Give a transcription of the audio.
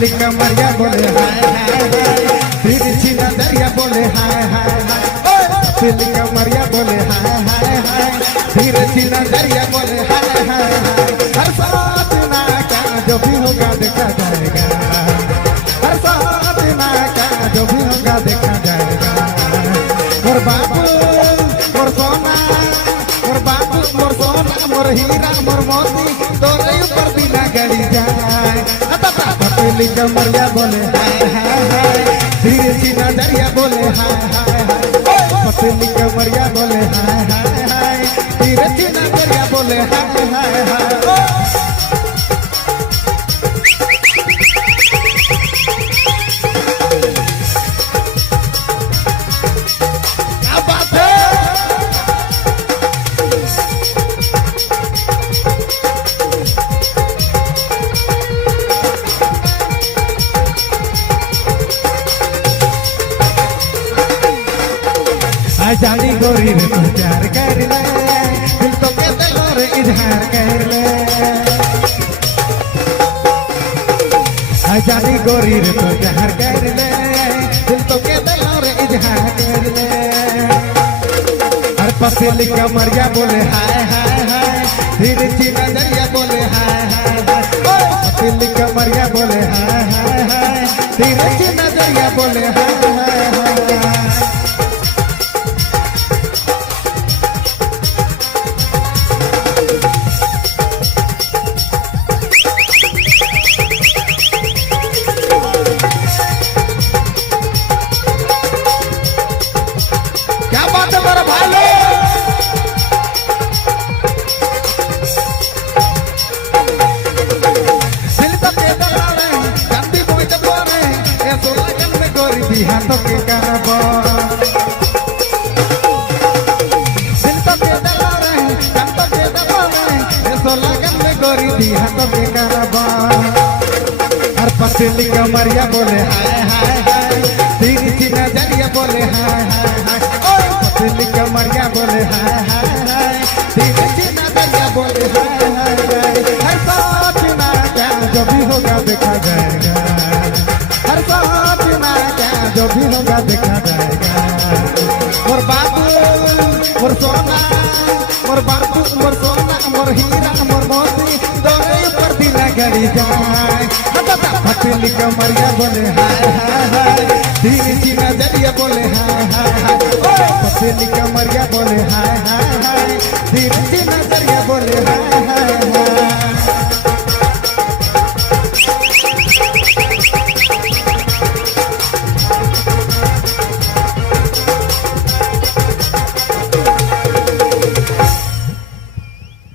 पतली कमरिया बोले हाय हाय हाय, तिरछी नजरिया बोले हाय हाय हाय, पतली कमरिया बोले हाय हाय हाय, तिरछी नजरिया बोले हाय हाय हाय। हर साथ ना क्या जो भी होगा देखा जाएगा, हर साथ ना क्या जो भी होगा देखा जाएगा। मोर बाबू मोर सोना, मोर बाबू मोर सोना, मोर हीरा मोर मोती, तोरे ऊपर बिना गड़ी जाए। पतली कमरिया बोले हाय हाय हाय, तिरछी नजरिया बोले हाय हाय हाय, पतली कमरिया बोले हाय हाय हाय, तिरछी नजरिया बोले हाय हाय हाय। जानी गोरी रे तू प्यार कर ले, दिल तो के दिलो रे इजहार कर ले। जानी गोरी रे तू प्यार कर ले, दिल तो के दिलो रे इजहार कर ले। हर पतली कमरिया बोले हाय हाय हाय, तिरछी नजरिया बोले हाय हाय हाय, पतली कमरिया बोले हाय हाय हाय, तिरछी नजरिया बोले हाय हाय हाय। हाथों के करबो दिल तो के दलारे, हाथों के दलारे, ऐसो लगन में गोरी दी हाथों के करबो। हर पतली कमरिया बोले हाय हाय हाय, तिरछी नजरिया बोले हाय हाय हाय, पतली कमरिया बोले हाय हाय हाय, तिरछी नजरिया बोले हाय हाय हाय। हर साथ ना क्या जो भी होगा देखा जाएगा, हर साथ ना क्या जो भी होगा देखा जाएगा। मोर बाबू मोर सोना, मोर बाबू मोर सोना, मोर हीरा मोर मोती, तोरे ऊपर बिना गड़ी जाए। पतली कमरिया बोले हाय हाय हाय, तिरछी नजरिया बोले हाय हाय हाय, पतली कमरिया